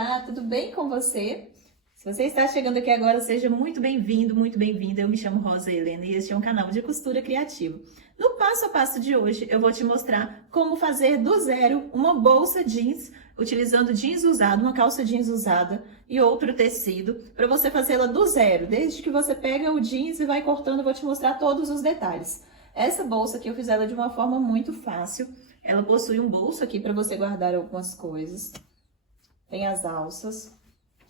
Olá, tudo bem com você? Se você está chegando aqui agora, seja muito bem-vindo, muito bem-vinda. Eu me chamo Rosa Helena e este é um canal de costura criativa. No passo a passo de hoje, eu vou te mostrar como fazer do zero uma bolsa jeans, utilizando jeans usado, uma calça jeans usada e outro tecido, para você fazê-la do zero. Desde que você pega o jeans e vai cortando, eu vou te mostrar todos os detalhes. Essa bolsa aqui eu fiz ela de uma forma muito fácil. Ela possui um bolso aqui para você guardar algumas coisas. Tem as alças.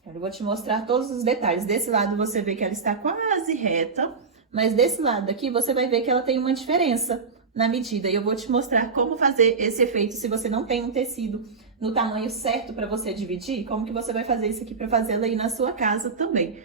Eu vou te mostrar todos os detalhes. Desse lado você vê que ela está quase reta, mas desse lado aqui você vai ver que ela tem uma diferença na medida. E eu vou te mostrar como fazer esse efeito se você não tem um tecido no tamanho certo para você dividir, como que você vai fazer isso aqui para fazê-la aí na sua casa também.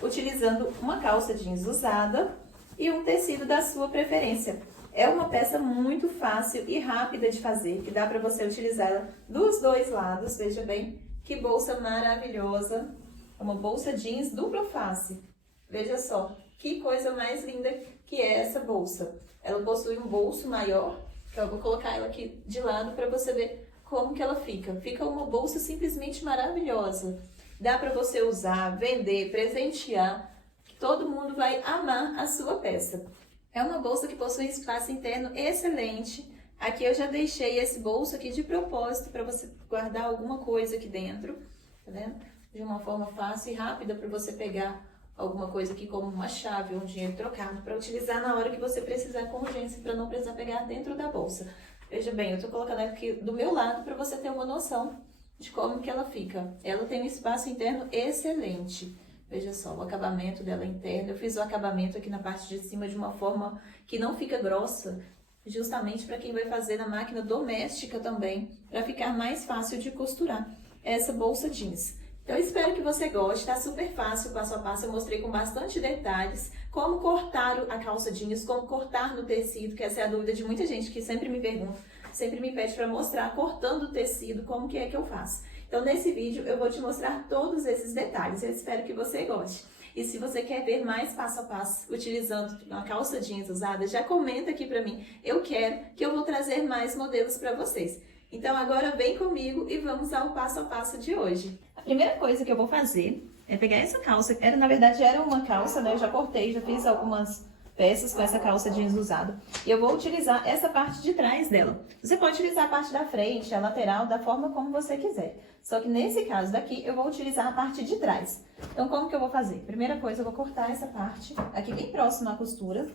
Utilizando uma calça jeans usada e um tecido da sua preferência. É uma peça muito fácil e rápida de fazer, que dá para você utilizá-la dos dois lados, veja bem. Que bolsa maravilhosa, uma bolsa jeans dupla face. Veja só, que coisa mais linda que é essa bolsa. Ela possui um bolso maior, que eu vou colocar ela aqui de lado para você ver como que ela fica. Fica uma bolsa simplesmente maravilhosa. Dá para você usar, vender, presentear, que todo mundo vai amar a sua peça. É uma bolsa que possui espaço interno excelente. Aqui eu já deixei esse bolso aqui de propósito para você guardar alguma coisa aqui dentro, tá vendo? De uma forma fácil e rápida para você pegar alguma coisa aqui como uma chave ou um dinheiro trocado para utilizar na hora que você precisar com urgência, para não precisar pegar dentro da bolsa. Veja bem, eu tô colocando aqui do meu lado para você ter uma noção de como que ela fica. Ela tem um espaço interno excelente. Veja só, o acabamento dela interno. Eu fiz o acabamento aqui na parte de cima de uma forma que não fica grossa, justamente para quem vai fazer na máquina doméstica também, para ficar mais fácil de costurar essa bolsa jeans. Então, eu espero que você goste, tá super fácil, passo a passo, eu mostrei com bastante detalhes como cortar a calça jeans, como cortar no tecido, que essa é a dúvida de muita gente que sempre me pergunta, sempre me pede para mostrar cortando o tecido, como que é que eu faço. Então, nesse vídeo, eu vou te mostrar todos esses detalhes, eu espero que você goste. E se você quer ver mais passo a passo, utilizando uma calça jeans usada, já comenta aqui pra mim. Eu quero que eu vou trazer mais modelos para vocês. Então agora vem comigo e vamos ao passo a passo de hoje. A primeira coisa que eu vou fazer é pegar essa calça. Na verdade era uma calça, né? Eu já cortei, já fiz algumas peças com essa calça jeans usada. E eu vou utilizar essa parte de trás dela. Você pode utilizar a parte da frente, a lateral, da forma como você quiser. Só que nesse caso daqui, eu vou utilizar a parte de trás. Então, como que eu vou fazer? Primeira coisa, eu vou cortar essa parte aqui bem próximo à costura.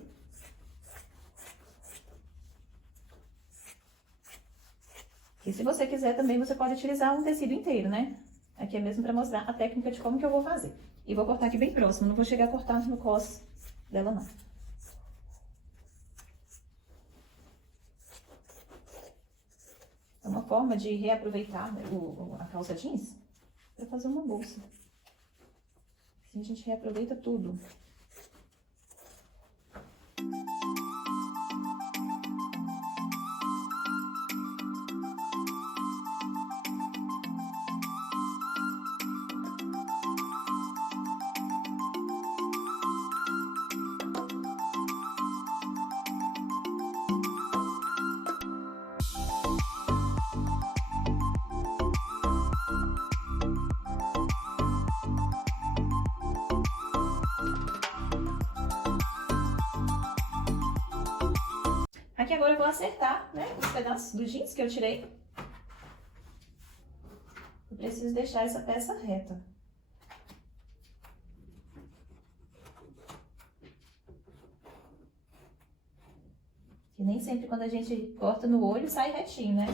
E se você quiser também, você pode utilizar um tecido inteiro, né? Aqui é mesmo para mostrar a técnica de como que eu vou fazer. E vou cortar aqui bem próximo, não vou chegar a cortar no cos dela, não. É uma forma de reaproveitar, né, a calça jeans para fazer uma bolsa. Assim a gente reaproveita tudo. Aqui agora eu vou acertar, né, os pedaços do jeans que eu tirei. Eu preciso deixar essa peça reta. Que nem sempre quando a gente corta no olho sai retinho, né?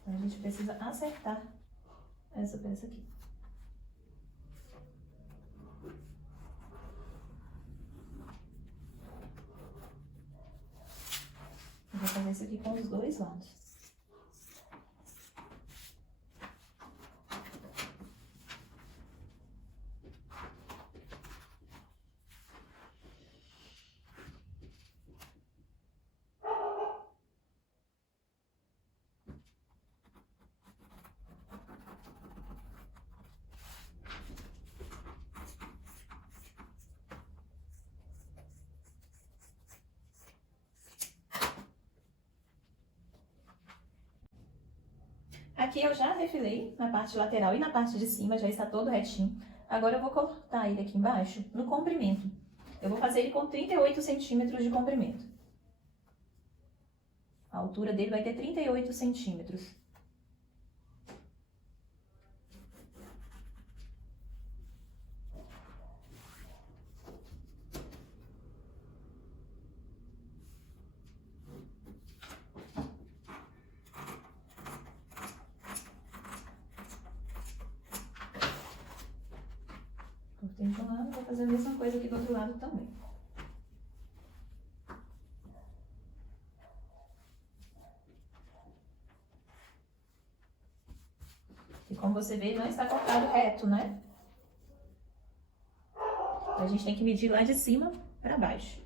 Então a gente precisa acertar essa peça aqui. Eu vou fazer isso aqui com os dois lados. Aqui eu já refilei na parte lateral e na parte de cima, já está todo retinho. Agora eu vou cortar ele aqui embaixo no comprimento. Eu vou fazer ele com 38 centímetros de comprimento. A altura dele vai ter 38 centímetros. Cortei de um lado, vou fazer a mesma coisa aqui do outro lado também. E como você vê, não está cortado reto, né? A gente tem que medir lá de cima para baixo.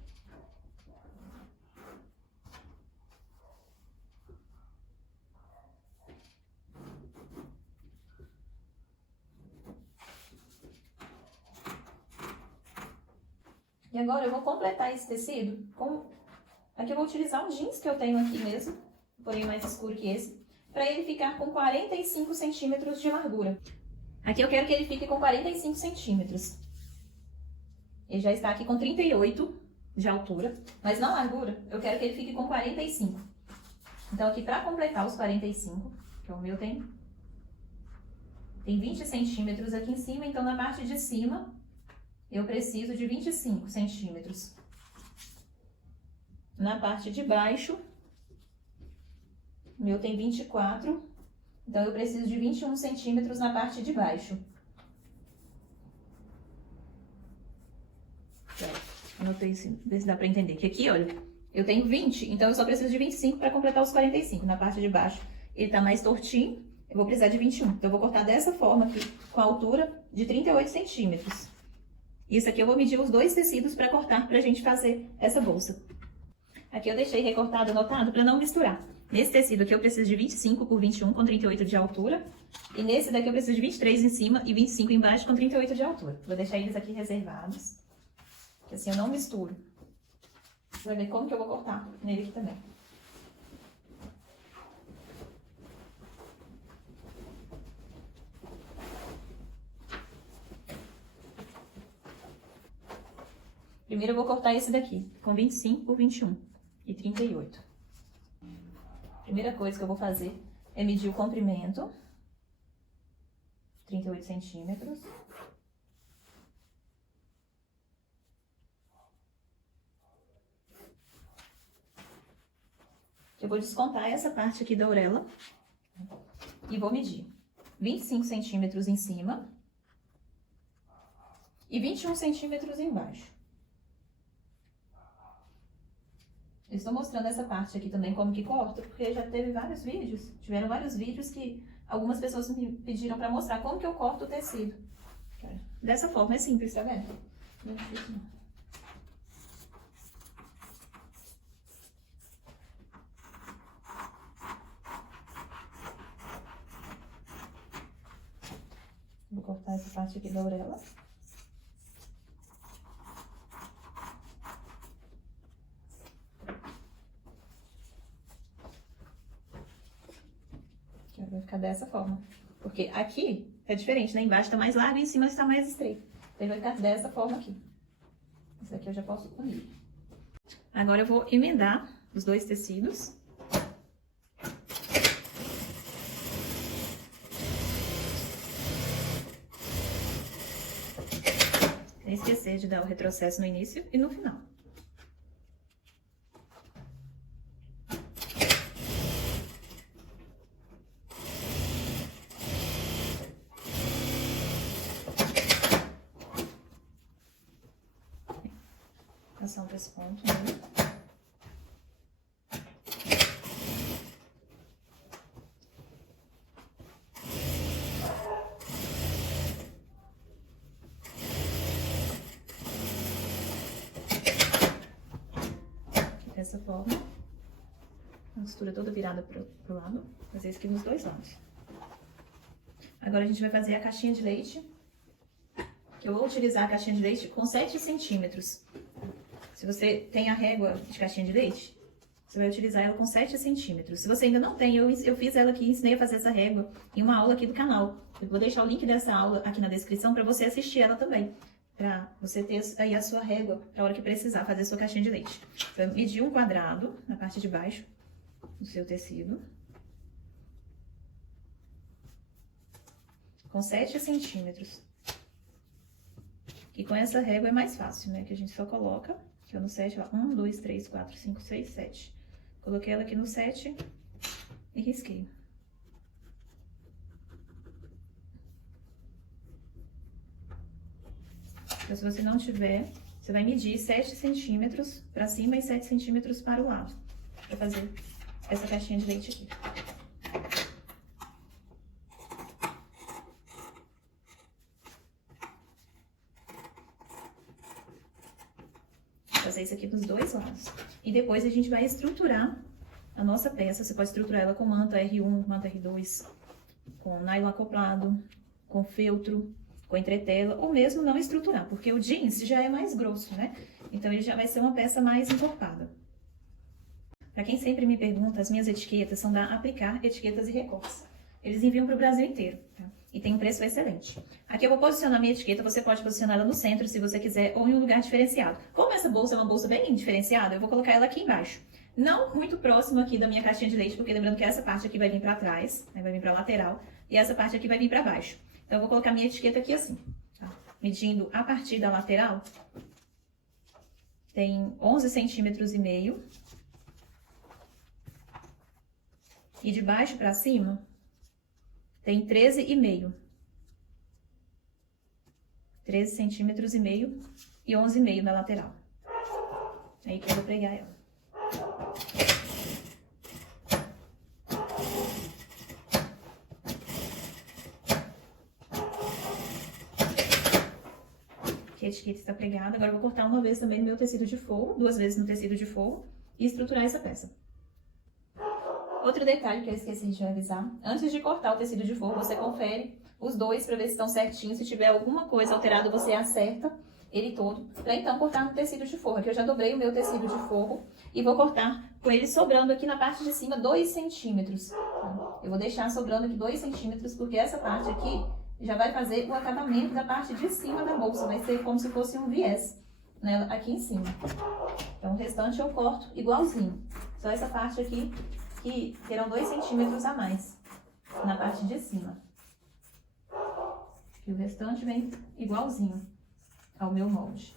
E agora eu vou completar esse tecido com... Aqui eu vou utilizar um jeans que eu tenho aqui mesmo, porém mais escuro que esse, para ele ficar com 45 centímetros de largura. Aqui eu quero que ele fique com 45 centímetros. Ele já está aqui com 38 de altura, mas na largura eu quero que ele fique com 45. Então aqui para completar os 45, que o meu tem 20 centímetros aqui em cima, então na parte de cima eu preciso de 25 centímetros. Na parte de baixo, o meu tem 24, então eu preciso de 21 centímetros na parte de baixo. Anotei assim, ver se dá pra entender. Que aqui, olha, eu tenho 20, então eu só preciso de 25 para completar os 45. Na parte de baixo, ele tá mais tortinho, eu vou precisar de 21. Então eu vou cortar dessa forma aqui, com a altura de 38 centímetros. Isso aqui eu vou medir os dois tecidos para cortar, pra gente fazer essa bolsa. Aqui eu deixei recortado, anotado, para não misturar. Nesse tecido aqui eu preciso de 25 por 21 com 38 de altura. E nesse daqui eu preciso de 23 em cima e 25 embaixo com 38 de altura. Vou deixar eles aqui reservados, que assim eu não misturo. Você vai ver como que eu vou cortar nele aqui também. Primeiro eu vou cortar esse daqui, com 25 por 21 e 38. Primeira coisa que eu vou fazer é medir o comprimento, 38 centímetros. Eu vou descontar essa parte aqui da orelha e vou medir 25 centímetros em cima e 21 centímetros embaixo. Eu estou mostrando essa parte aqui também como que corta, porque já teve vários vídeos, tiveram vários vídeos que algumas pessoas me pediram para mostrar como que eu corto o tecido. Dessa forma, é simples, tá vendo? Não é difícil não. Vou cortar essa parte aqui da orelha. Vai ficar dessa forma. Porque aqui é diferente, né? Embaixo tá mais largo e em cima está mais estreito. Então, vai ficar dessa forma aqui. Esse aqui eu já posso unir. Agora eu vou emendar os dois tecidos. Sem esquecer de dar o retrocesso no início e no final. Passar um pesponto, né? Dessa forma, a costura toda virada pro lado, fazer isso aqui nos dois lados. Agora a gente vai fazer a caixinha de leite, que eu vou utilizar a caixinha de leite com 7 centímetros. Se você tem a régua de caixinha de leite, você vai utilizar ela com 7 centímetros. Se você ainda não tem, eu fiz ela aqui, ensinei a fazer essa régua em uma aula aqui do canal. Eu vou deixar o link dessa aula aqui na descrição para você assistir ela também. Para você ter aí a sua régua para a hora que precisar fazer a sua caixinha de leite. Você vai medir um quadrado na parte de baixo do seu tecido. Com 7 centímetros. E com essa régua é mais fácil, né? Que a gente só coloca, aqui no 7, ó, 1, 2, 3, 4, 5, 6, 7. Coloquei ela aqui no 7 e risquei. Então, se você não tiver, você vai medir 7 centímetros para cima e 7 centímetros para o lado, para fazer essa caixinha de leite aqui. Fazer isso aqui dos dois lados. E depois a gente vai estruturar a nossa peça. Você pode estruturar ela com manta R1, manta R2, com nylon acoplado, com feltro, com entretela, ou mesmo não estruturar, porque o jeans já é mais grosso, né? Então ele já vai ser uma peça mais encorpada. Para quem sempre me pergunta, as minhas etiquetas são da Aplicar Etiquetas e Recortes. Eles enviam para o Brasil inteiro, tá? E tem um preço excelente. Aqui eu vou posicionar minha etiqueta, você pode posicionar ela no centro, se você quiser, ou em um lugar diferenciado. Como essa bolsa é uma bolsa bem diferenciada, eu vou colocar ela aqui embaixo. Não muito próximo aqui da minha caixinha de leite, porque lembrando que essa parte aqui vai vir para trás, né, vai vir para a lateral, e essa parte aqui vai vir para baixo. Então, eu vou colocar minha etiqueta aqui assim, tá? Medindo a partir da lateral, tem 11 centímetros e meio. E de baixo para cima, tem 13,5. 13 centímetros e meio e 11,5 na lateral. Aí que eu vou pregar ela. Aqui a etiqueta está pregada. Agora eu vou cortar uma vez também no meu tecido de forro, 2 vezes no tecido de forro e estruturar essa peça. Outro detalhe que eu esqueci de avisar, antes de cortar o tecido de forro, você confere os dois para ver se estão certinhos. Se tiver alguma coisa alterada, você acerta ele todo, para então cortar no tecido de forro. Aqui eu já dobrei o meu tecido de forro e vou cortar com ele sobrando aqui na parte de cima 2 centímetros. Eu vou deixar sobrando aqui 2 centímetros, porque essa parte aqui já vai fazer o acabamento da parte de cima da bolsa, vai ser como se fosse um viés, né, aqui em cima. Então o restante eu corto igualzinho, só essa parte aqui que terão 2 centímetros a mais na parte de cima. E o restante vem igualzinho ao meu molde.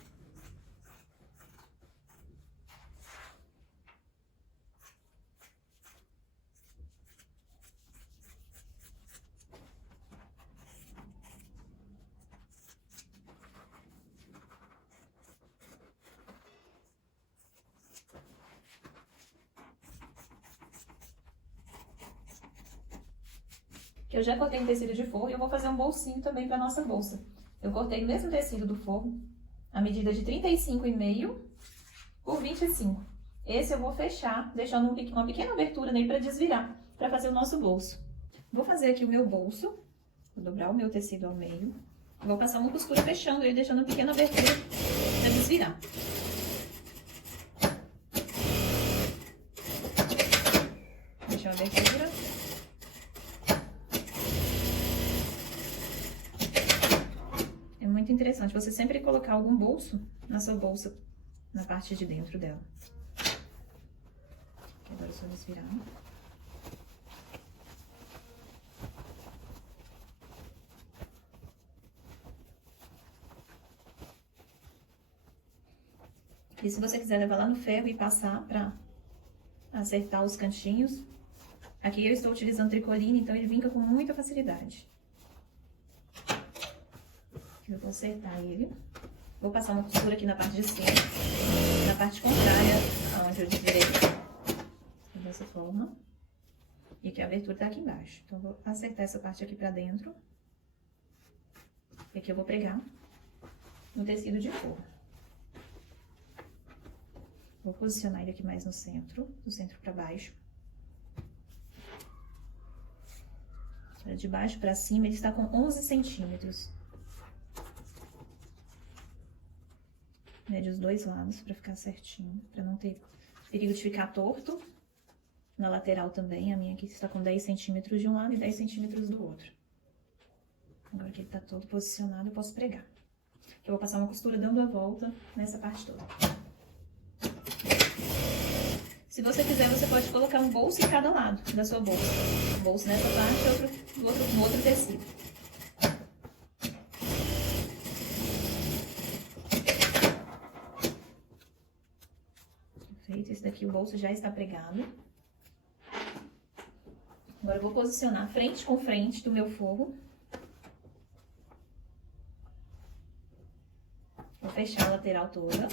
Eu já cortei um tecido de forro e eu vou fazer um bolsinho também para nossa bolsa. Eu cortei o mesmo tecido do forro, a medida de 35,5 por 25. Esse eu vou fechar, deixando uma pequena abertura nele para desvirar, para fazer o nosso bolso. Vou fazer aqui o meu bolso, vou dobrar o meu tecido ao meio, vou passar uma costura fechando ele, deixando uma pequena abertura para desvirar. Deixar a abertura. Muito interessante você sempre colocar algum bolso na sua bolsa, na parte de dentro dela. Aqui agora é só desvirar. E se você quiser levar lá no ferro e passar para acertar os cantinhos, aqui eu estou utilizando tricoline, então ele vinca com muita facilidade. Eu vou acertar ele. Vou passar uma costura aqui na parte de cima, na parte contrária aonde eu desvirei. Dessa forma. E aqui a abertura tá aqui embaixo. Então, eu vou acertar essa parte aqui pra dentro. E aqui eu vou pregar no tecido de forro. Vou posicionar ele aqui mais no centro, do centro pra baixo. De baixo pra cima, ele está com 11 centímetros. Mede os dois lados pra ficar certinho, pra não ter perigo de ficar torto. Na lateral também, a minha aqui está com 10 centímetros de um lado e 10 centímetros do outro. Agora que ele tá todo posicionado, eu posso pregar. Eu vou passar uma costura dando a volta nessa parte toda. Se você quiser, você pode colocar um bolso em cada lado da sua bolsa. Um bolso nessa parte e outro no outro tecido. Perfeito, esse daqui o bolso já está pregado. Agora eu vou posicionar frente com frente do meu forro. Vou fechar a lateral toda.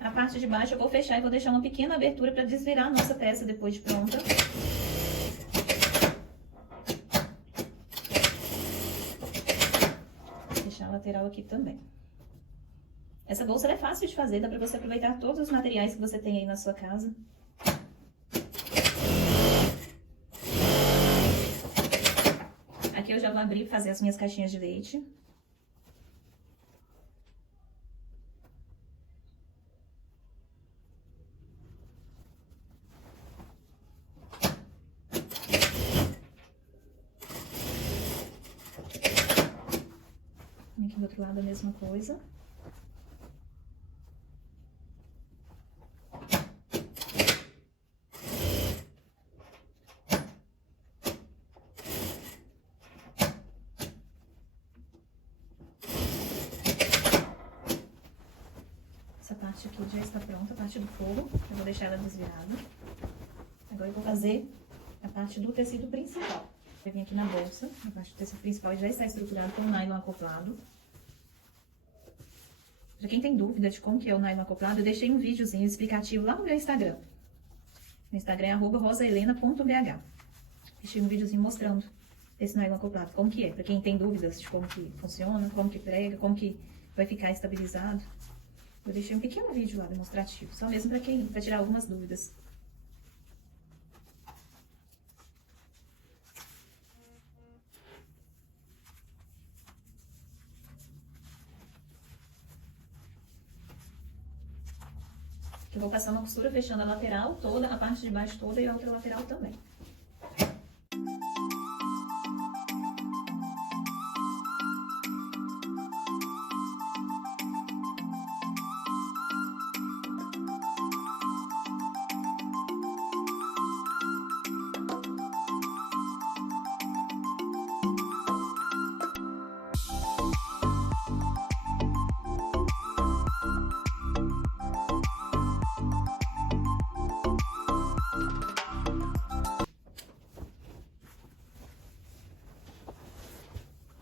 A parte de baixo eu vou fechar e vou deixar uma pequena abertura para desvirar a nossa peça depois de pronta. Vou fechar a lateral aqui também. Essa bolsa é fácil de fazer, dá pra você aproveitar todos os materiais que você tem aí na sua casa. Aqui eu já vou abrir e fazer as minhas caixinhas de leite. Aqui do outro lado a mesma coisa. Essa parte aqui já está pronta, a parte do forro. Eu vou deixar ela desvirada. Agora eu vou fazer a parte do tecido principal. Eu vim aqui na bolsa, a parte do tecido principal já está estruturado com o nylon acoplado. Para quem tem dúvida de como que é o nylon acoplado, eu deixei um videozinho explicativo lá no meu Instagram. Meu Instagram é @rosahelena.bh. Deixei um videozinho mostrando esse nylon acoplado, como que é. Para quem tem dúvidas de como que funciona, como que prega, como que vai ficar estabilizado. Eu deixei um pequeno vídeo lá demonstrativo, só mesmo para tirar algumas dúvidas. Eu vou passar uma costura fechando a lateral toda, a parte de baixo toda e a outra lateral também.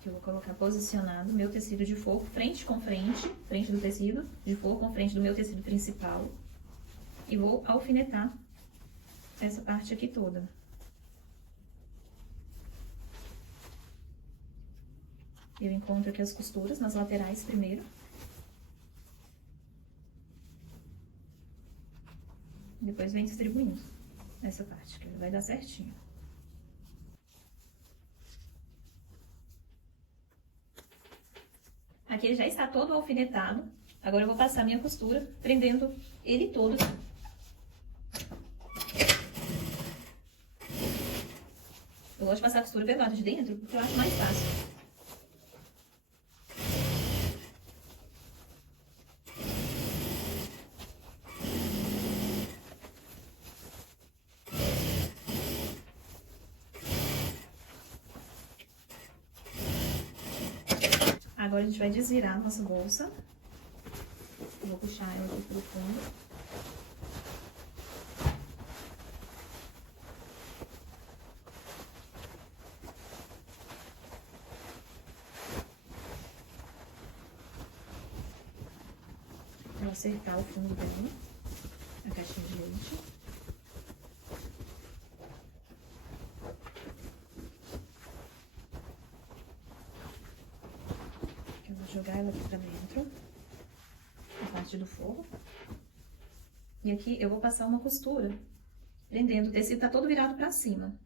Eu vou colocar posicionado meu tecido de forro, frente com frente, frente do tecido de forro com frente do meu tecido principal. E vou alfinetar essa parte aqui toda. Eu encontro aqui as costuras nas laterais primeiro. Depois vem distribuindo nessa parte, que vai dar certinho. Aqui ele já está todo alfinetado. Agora eu vou passar minha costura, prendendo ele todo. Eu gosto de passar a costura pelo lado de dentro, porque eu acho mais fácil. Agora a gente vai desvirar a nossa bolsa. Eu vou puxar ela aqui pelo fundo. Vou acertar o fundo dela, a caixinha de leite. Eu vou jogar ela aqui pra dentro, a parte do forro. E aqui eu vou passar uma costura, prendendo. O tecido tá todo virado pra cima.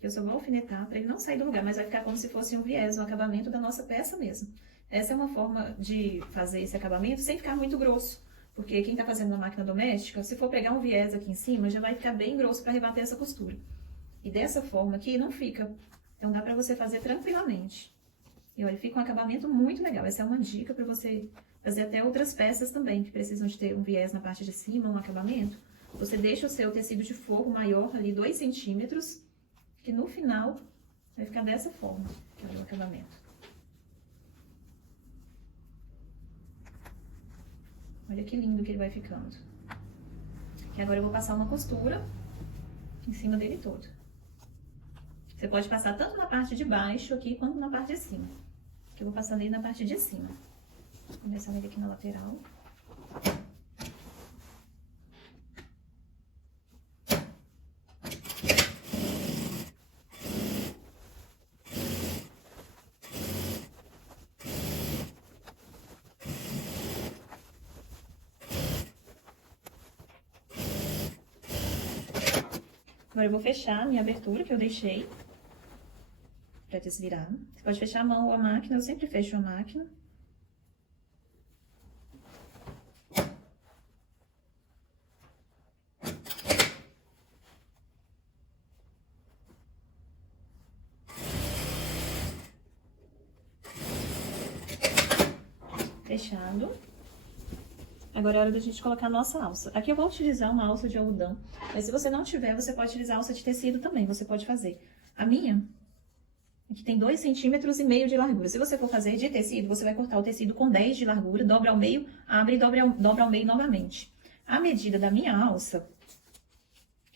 Eu só vou alfinetar pra ele não sair do lugar, mas vai ficar como se fosse um viés, um acabamento da nossa peça mesmo. essa é uma forma de fazer esse acabamento sem ficar muito grosso. Porque quem tá fazendo na máquina doméstica, se for pegar um viés aqui em cima, já vai ficar bem grosso para rebater essa costura. E dessa forma aqui não fica. Então dá pra você fazer tranquilamente. E olha, fica um acabamento muito legal. Essa é uma dica para você fazer até outras peças também, que precisam de ter um viés na parte de cima, um acabamento. Você deixa o seu tecido de forro maior ali 2 centímetros, que no final vai ficar dessa forma, que é o acabamento. Olha que lindo que ele vai ficando. E agora eu vou passar uma costura em cima dele todo. Você pode passar tanto na parte de baixo aqui, quanto na parte de cima. Que eu vou passar ali na parte de cima. Vou começar ele aqui na lateral. Agora eu vou fechar a minha abertura que eu deixei pra desvirar. Você pode fechar a mão ou a máquina, eu sempre fecho a máquina. Fechado. Agora é hora da gente colocar a nossa alça. Aqui eu vou utilizar uma alça de algodão, mas se você não tiver, você pode utilizar alça de tecido também, você pode fazer. A minha, aqui tem 2,5 centímetros de largura. Se você for fazer de tecido, você vai cortar o tecido com 10 de largura, dobra ao meio, abre e dobra ao meio novamente. A medida da minha alça,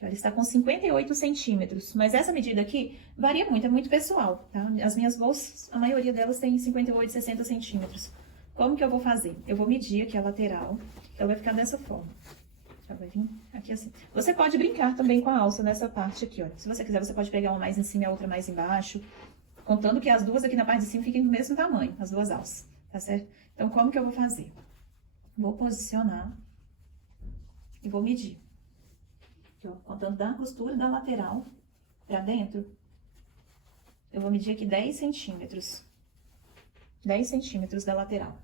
ela está com 58 centímetros, mas essa medida aqui varia muito, é muito pessoal, tá? As minhas bolsas, a maioria delas tem 58, 60 centímetros. Como que eu vou fazer? Eu vou medir aqui a lateral, ela vai ficar dessa forma. Ela vai vir aqui assim. Você pode brincar também com a alça nessa parte aqui, ó. Se você quiser, você pode pegar uma mais em cima e a outra mais embaixo, contando que as duas aqui na parte de cima fiquem do mesmo tamanho, as duas alças, tá certo? Então, como que eu vou fazer? Vou posicionar e vou medir. Aqui, ó, contando da costura da lateral pra dentro, eu vou medir aqui 10 centímetros. 10 centímetros da lateral.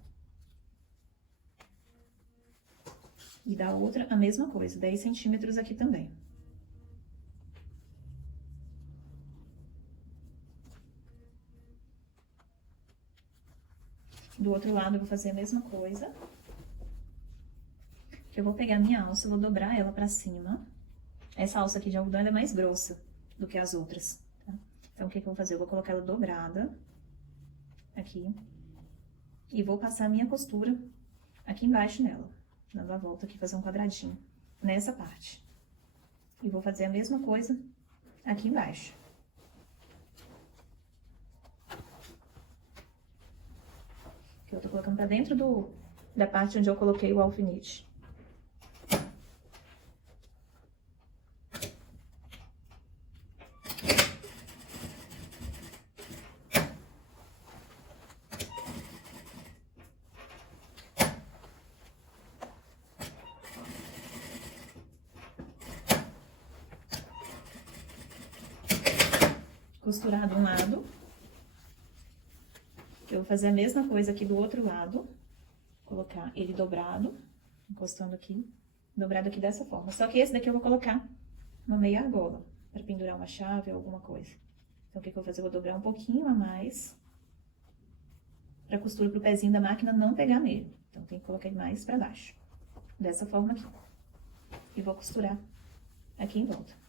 E da outra, a mesma coisa, 10 centímetros aqui também. Do outro lado, eu vou fazer a mesma coisa. Eu vou pegar a minha alça, vou dobrar ela pra cima. Essa alça aqui de algodão, ela é mais grossa do que as outras, tá? Então, o que que eu vou fazer? Eu vou colocar ela dobrada aqui. E vou passar a minha costura aqui embaixo nela. Dando a volta aqui, fazer um quadradinho nessa parte. E vou fazer a mesma coisa aqui embaixo. Que eu tô colocando pra dentro da parte onde eu coloquei o alfinete. Costurar de um lado. Eu vou fazer a mesma coisa aqui do outro lado. Colocar ele dobrado, encostando aqui, dobrado aqui dessa forma. Só que esse daqui eu vou colocar uma meia argola, para pendurar uma chave ou alguma coisa. Então, o que que eu vou fazer? Eu vou dobrar um pouquinho a mais, pra costura pro pezinho da máquina não pegar nele. Então, tem que colocar ele mais pra baixo. Dessa forma aqui. E vou costurar aqui em volta.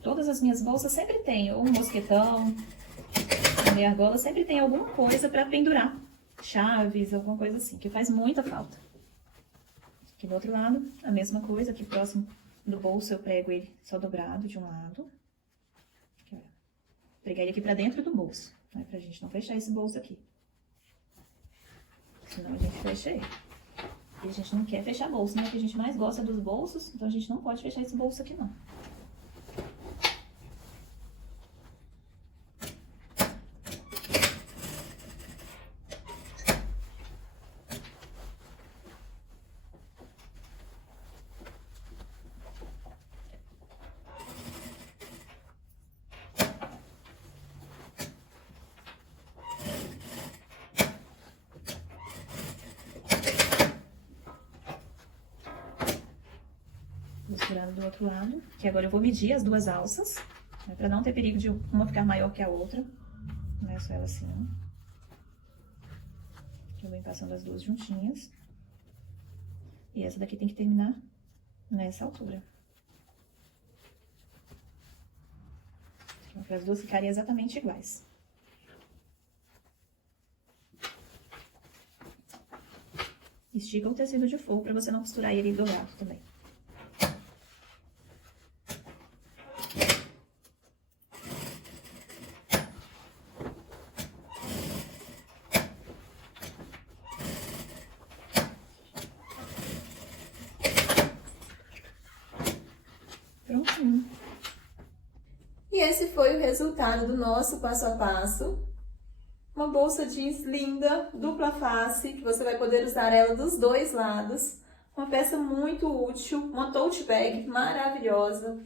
Todas as minhas bolsas sempre tem um mosquetão, a minha argola sempre tem alguma coisa pra pendurar. Chaves, alguma coisa assim, que faz muita falta. Aqui do outro lado, a mesma coisa, aqui próximo do bolso eu prego ele só dobrado de um lado. Aqui, ó. Pregar ele aqui pra dentro do bolso, né, pra gente não fechar esse bolso aqui. Senão a gente fecha ele. E a gente não quer fechar bolso, né? O que a gente mais gosta dos bolsos, então a gente não pode fechar esse bolso aqui, não. do outro lado, que agora eu vou medir as duas alças, né, para não ter perigo de uma ficar maior que a outra. Começo ela assim, ó. Eu venho passando as duas juntinhas. E essa daqui tem que terminar nessa altura. Para as duas ficarem exatamente iguais. Estica o tecido de forro para você não costurar ele dobrado também. Prontinho. E esse foi o resultado do nosso passo a passo. Uma bolsa jeans linda, dupla face, que você vai poder usar ela dos dois lados. Uma peça muito útil, uma tote bag maravilhosa.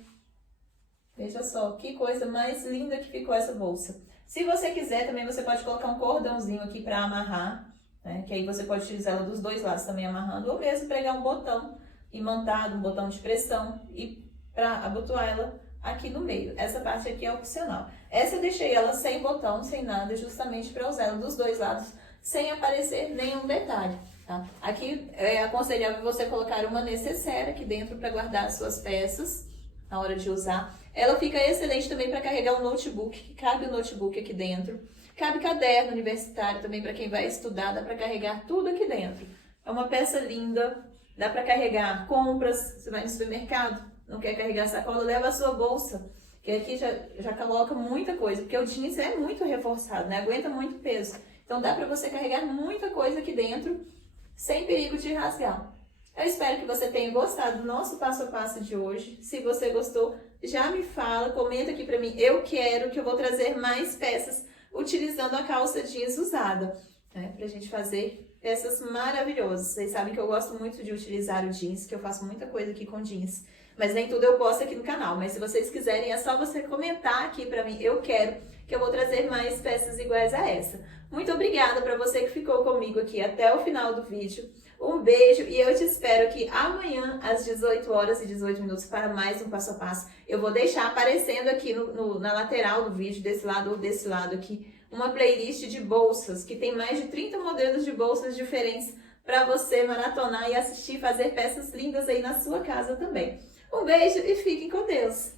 Veja só, que coisa mais linda que ficou essa bolsa. Se você quiser, também você pode colocar um cordãozinho aqui para amarrar, né? Que aí você pode utilizar ela dos dois lados também amarrando, ou mesmo pregar um botão imantado, um botão de pressão e para abotoar ela aqui no meio. Essa parte aqui é opcional. Essa eu deixei ela sem botão, sem nada, justamente para usar ela dos dois lados, sem aparecer nenhum detalhe, tá? Aqui é aconselhável você colocar uma necessaire aqui dentro para guardar as suas peças na hora de usar. Ela fica excelente também para carregar um notebook, que cabe o notebook aqui dentro. Cabe caderno universitário também para quem vai estudar, dá para carregar tudo aqui dentro. É uma peça linda, dá para carregar compras, você vai no supermercado, não quer carregar sacola, leva a sua bolsa, que aqui já coloca muita coisa, porque o jeans é muito reforçado, né? Aguenta muito peso. Então dá para você carregar muita coisa aqui dentro, sem perigo de rasgar. Eu espero que você tenha gostado do nosso passo a passo de hoje. Se você gostou, já me fala, comenta aqui pra mim. Eu quero que eu vou trazer mais peças utilizando a calça jeans usada, né? Pra gente fazer peças maravilhosas. Vocês sabem que eu gosto muito de utilizar o jeans, que eu faço muita coisa aqui com jeans. Mas nem tudo eu posto aqui no canal. Mas se vocês quiserem, é só você comentar aqui pra mim. Eu quero que eu vou trazer mais peças iguais a essa. Muito obrigada pra você que ficou comigo aqui até o final do vídeo. Um beijo e eu te espero aqui amanhã às 18 horas e 18 minutos para mais um passo a passo. Eu vou deixar aparecendo aqui na lateral do vídeo, desse lado ou desse lado aqui, uma playlist de bolsas, que tem mais de 30 modelos de bolsas diferentes para você maratonar e assistir, fazer peças lindas aí na sua casa também. Um beijo e fiquem com Deus!